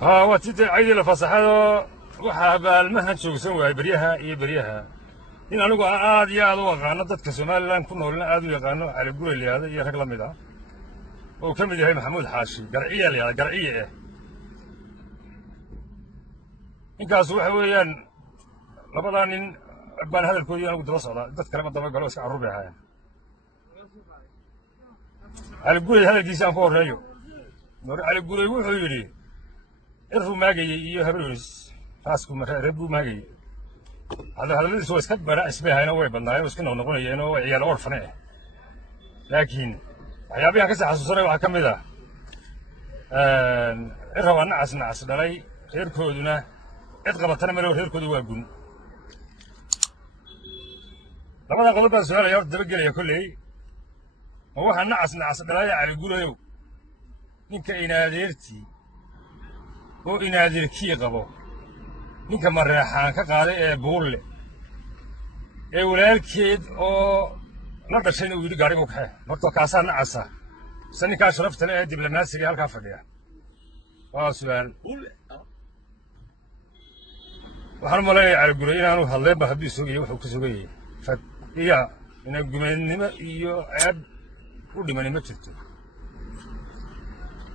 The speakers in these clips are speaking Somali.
ها وتدي عيد الفصحى وحابة المهن شو سوى بريها بريها إن أنا قا عاد يا ذو غانا ضد كسمال لان كنا ولا عاد يغانا على قول اللي هذا يا رجل مذا وكم هي محمود حاشي قرعية اللي هذا قرعية إن كاسو حويان لبضان إن بان هذا الكل أنا قد وصل ضد كلام الضباب قالوا اسكع الربع هاي على قول هذا الجيسان فور ريو نور على قول يقول حيري إرفو ما جي يهبلوس فاسكم ربو ما جي هذا اللي سوى سكب رأس اسمها هنا وين بنا وسكنا ونقول هنا وعيال أورفنا لكن يا بيها كذا حسوسنا وحكم ذا إرفو نعس دلائي خير كودنا إتقبضنا ملو خير كودو وابون لما قلت السؤال يا رد بقول يا كله هو نعس دلائي على قوله ninka inaadeertii oo inaadeerkii qabo ninka mareexaan ka qaaday ee buulle ee walaalkeed oo la dhashay uu yiri gaariga u kaxay martoo kaasaan nacasa saninka sharafta leh ee diblomaasiga halka fadhiya waa su'aal waxaan maleeyahay cali guray inaanu hadlay ba haddii sugay wuxuu ku sugayay fadiya inay gumeynimo iyo ceeb u dhimanay ma jirto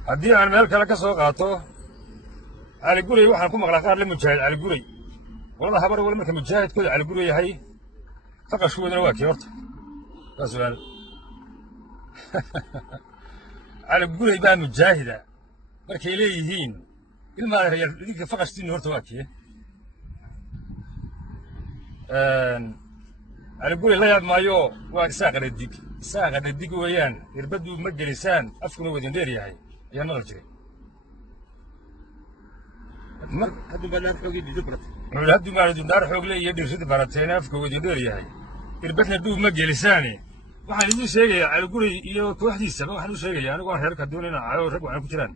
haddii aan meel kale ka soo qaato cali guray waxaan ku maqlaa qaar la mujaahid cali guray walada habar wala marka mujaahidkooda cali guray yahay faqashkoodana waa kii horta waa su'aal cali guray baa mujaahida markay leeyihiin ilmaa reer idinka faqashtiin horta waa kii cali guray la yaab maayo waa isaaqa dhadig weeyaan irbadu ma gelisaan afkuna wadin dheer yahay يا نغل جري ما هادو بلاد حوقي دي جبرت هادو بلاد دار حوق لي يدي سيد براتين افكو ودي دير yahay irbadna duu ma gelisaani waxaan idin sheegayaa cali guri iyo kooxdiisa waxaan u sheegayaa anigu aan reerka doonayna caayo rag waxaan ku jiraan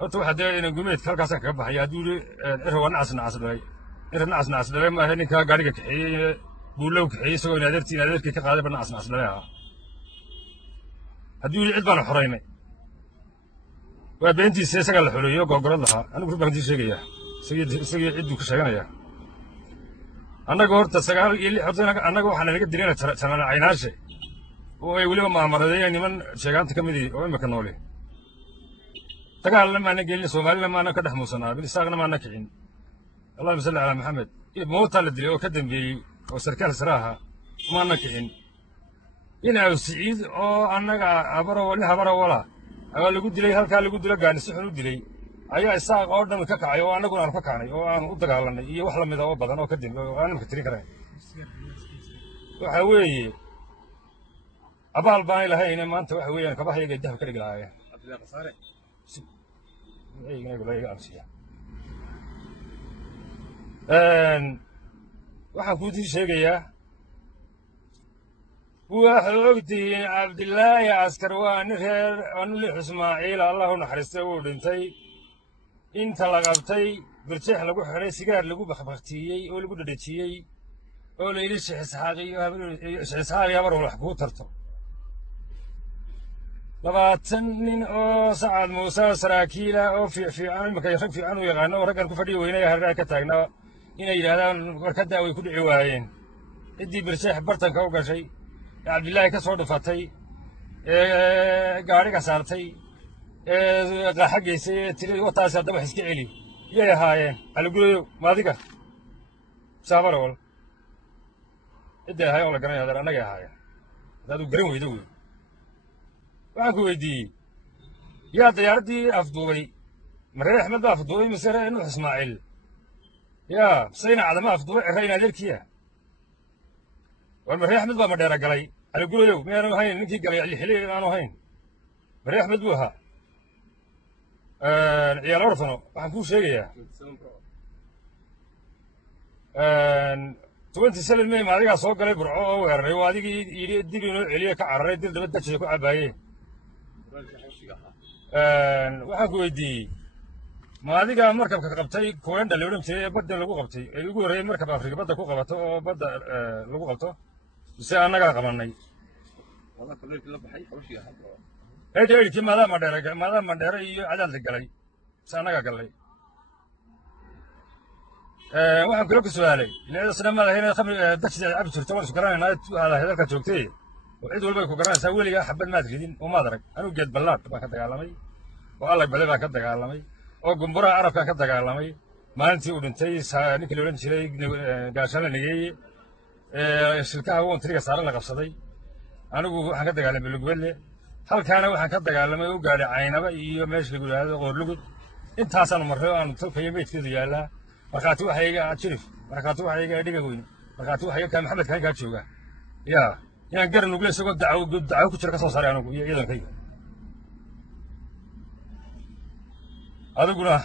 horta waxa dee inaan gumeed halkaas ka baxay haduu irwa nacas dhalay ma ninka gaariga kaxeeyay بولو كحيس وين نادرتي كقاعدة بنعس لها هدول عد بنا حريمة وبنتي سيسقى الحلوية وقرر لها أنا بقول بنتي شيء سيجي عدو كشيء أنا قلت سقال اللي حطينا أنا قلت حنا نقدر دينا تمام عيناشه ويقولي ما مرضي يعني من شجعان تكملي وين مكانولي تقال لما أنا قلنا سومالي لما أنا كده حموسنا بنستغنى ما نكين اللهم صل على محمد موت اللي دري وكدم بي وسركال سراها ما نكين هنا سعيد أو أنا عبرة ولا عبرة ولا أقول لقول دلي هالك لقول دلي قاني سحنو دلي أيها الساق أوردنا من كعك أيوة أنا قلنا أنا كعني وأنا أدق على إني يوحلا من ذا وبض أنا وكدم وأنا مكتري كره وحوي أبال باي لهاي ما أنت وحوي أنا كباح يجده كده قلاية أي يقول أي أمسية waxaan ku tii sheegayaa waxa ogtiin Cabdillaahi askar waa reer anuli Ismaaciil Allah u naxariistay uu dhintay inta la qabtay birjeex lagu xiray sigaar lagu baxbaxtiyay oo lagu dhadhajiyay oo la ilaahay Isxaaq yabar wax ku tarto 20 nin oo Saacad Muuse saraakiila oo fiican imika rag fiican u yaqaan oo raggan ku fadhiyo weynay harada ka taagnaa inay yiraahdaan warkada way ku dhici waayeen idii birseex bartanka u gashay Cabdillaahi ka soo dhufatay gaariga saartay qaxageysay tiri wataas hadaba iska celi yay ahaayeen alguriyo maadiga sabar wal idii ahay oo la garanay hadar anaga ahaayeen dad u garan weydo waxaan ku weydiiyey yaa diyaaradii afduubay mareer Axmed baa afduubay masara inuu Ismaaciil يا سينا على ما أفضل عرينا للكيا والمريح أحمد ما مدير قلي أنا أقول له ما أنا هين نكي قلي اللي حلي أنا هين مريح أحمد بوها عيال أورفنو حنكون شيء يا 20 سنة المي ما رجع صوت قلي برعو ويرني وادي يدي بينو عليه كعرّي دل دل دل شيء كعباية وحنكون يدي ما adiga markabka qabtay Kuwanda la oran jiray badda lagu qabtay ee ugu horeeyay markab Afrika badda ku qabato oo badda lagu qabto si anaga qabanay eedheerkii maadaama mandheere iyo cadaad la galay si annaga gallay waxaan kula ku su'aalay inaad sinamada inay khamri dajida cabi jirto waan isu garanaynaa aad hadalka joogtay oo cid walba ku garanaysaa weligaa xabad maad ridin oo maad arag anuu geed ballaadh baan ka dagaalamay oo allag bale baan ka dagaalamay oo gumburaha carabkaan ka dagaalamay maalintii uu dhintay ninkii la odhan jiray gaashaale nageeye shilkaha wontiriga saaran la qabsaday anigu waxaan ka dagaalamay lugubadle halkaana waxaan ka dagaalamay u gaadhay caynaba iyo meesha lagu yidhaahdo qoorlugud intaasaan marray oo aan tolkayo meydkeedu yaallaa markhaati waxa iga jirif markhaati waxa iga dhiga weyne markhaati waxa iga kaa maxamed kaan kaa jooga yaa inaan garan ugle isagoo dacawo ku jira ka soo saaray anigu iyo ciidankayga adiguna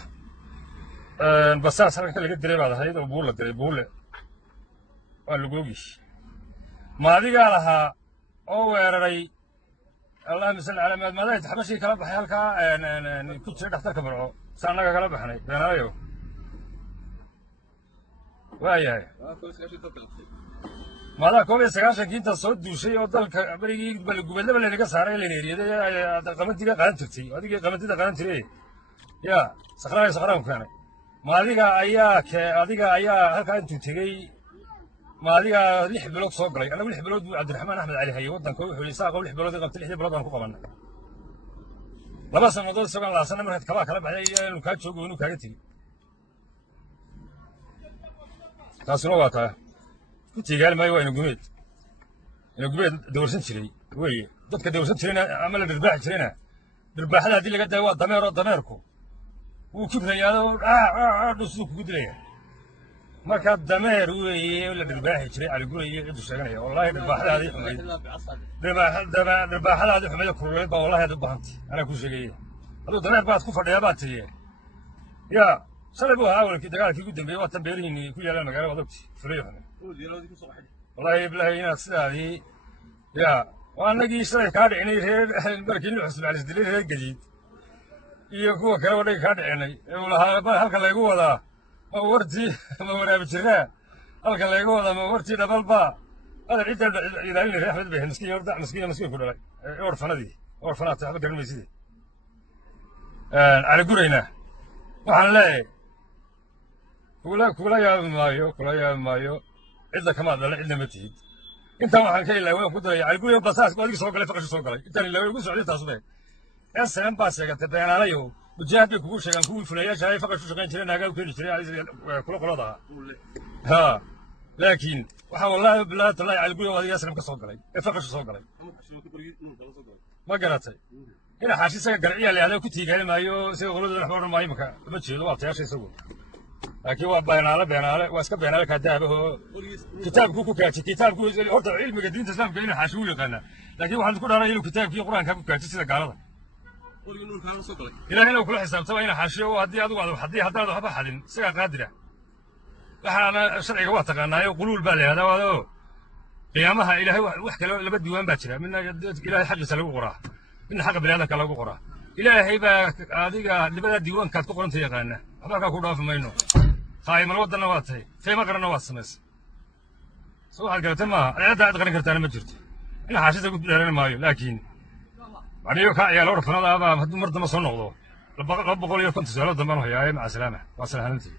basaas halka laga diray baad ahayd oo buul la diray buule waa lagoogi ma adigaa lahaa oo weeraray allahuma salli calaa maad maadayd xabashii kala baxay halkaa ku jira dhakhtarka barco si annaga kala baxnay beenaalayo waayahay maadaa 19 intaas soo duushay oo dalka berigii gubadlaba laynaga saaray layna eriyaday qabantiga qaadan jirtay adigii qabantida qaadan jiray yaa sakraan keenay maadiga ayaa halkaa intuu tegey maadiga 6 bilood soo galay anagu 6 bilood buu cabdiraxmaan axmed cali haye waddanka wuxuu yidhi saaqo 6 bilood qabtay 6 bilood aan ku qabannay 2 sannadood isagoon laasana markaad kabaa kala baxday inuu kaa joogo inuu kaaga tegi taasuna waa taa ku tiigaali maayo waa ina gumeed dawrsan jiray weeye dadka dawrsan jirayna ama la dhirbaaxi jirayna dhirbaaxada haddii laga daayo waa dameer oo dameerku wuu kibrayaadoo dhusuu kugu dilaya markaa dameer weeye la dhirbaaxi jiray caligura iyo ciddu sheeganaya wallaahi dhirbaaxadaadii xumayd dhirbaaxadaadii xumayd kuruleed baa wallahi aad u bahantay anaa kuu sheegaya aduu dameer baad ku fadhiyaa baad tiye yaa shalay buu ahaa awalkii dagaalkii ugu dambeeyey waa tan beerihiinii ku yaalaan magaalada adogti fulay xume wallaahi bilaahi inaad sidaadii yaa waa annagii shalay kaa dhicinay reer markii nuux ismaaciil isdilay reer gadiid iyo kuwa kale wadhaga kaa dhicinay ee uu lahaa halka laygu wadaa ma wartii ma waraabi jiraa halka laygu wadaa ma wartii dhabalba adan cidda ilaalinay reer axmed bay miskiin ku dhalay orfanaatay waxba garan maysidee cali gurayna waxaan leeyahay kula yaabi maayo cidda kamaad dhalay cidna ma tihid intaan waxaan ka ilaaway waan ku daraya caliguriyo basaas adigii soo galay faqashu soo galay intaan ilaaway ugu socday taas be SN baa sheegatay beenaalayo mujaahid bay kugu sheegaan kuwii fulayaasha ay faqashu shaqayn jireen naagaa u keeni jiray kula qolada ha laakiin waxaa wallaahi bilaahi tallahi caliguriyo adiga SN ka soo galay ee faqashu soo galay ma garatay ina xaashi isaga garciya leeyahay ku tiigaali maayo sida qolada wax odhan maayo maka ma jeedo waa tayaasha isagu laakiin waa beenaale waa iska beenaale ka daabaho kitaabku ku kaaji kitaabku horta cilmiga diinta islaamka inuu xaashi u yaqaana laakiin waxaan ku dhaaraya inuu kitaabkii quraanka ku kaaji sida gaalada ilaahay inuu kula xisaabtaba inuu xaashiyo haddii adigu haddaad waxba xadin isagaa qaadira waxaana sharciga waa taqaanaayo quluul baa leeyadaa waadoo qiyaamaha ilaahay wax kale laba diiwaan baa jira midna ilaahay xaqiisa lagu qoraa midna xaqa biniaadanka lagu qoraa ilaahay baa adiga libada diiwaankaad ku qoranta yaqaana waxba kaa ku dhaafi mayno qaayimal waddanna waa tahay fayma qaranna waad samaysay soo waxaad garatay maaha adeecadda aad qarin kartaana ma jirto in xaashisa ku dheeran maayo laakiin aniyo kaa ciyaal orfanada abaa hadduu mar dambe soo noqdo 250 su'aalood dambaan hayaaye maca salaama waa salahanantii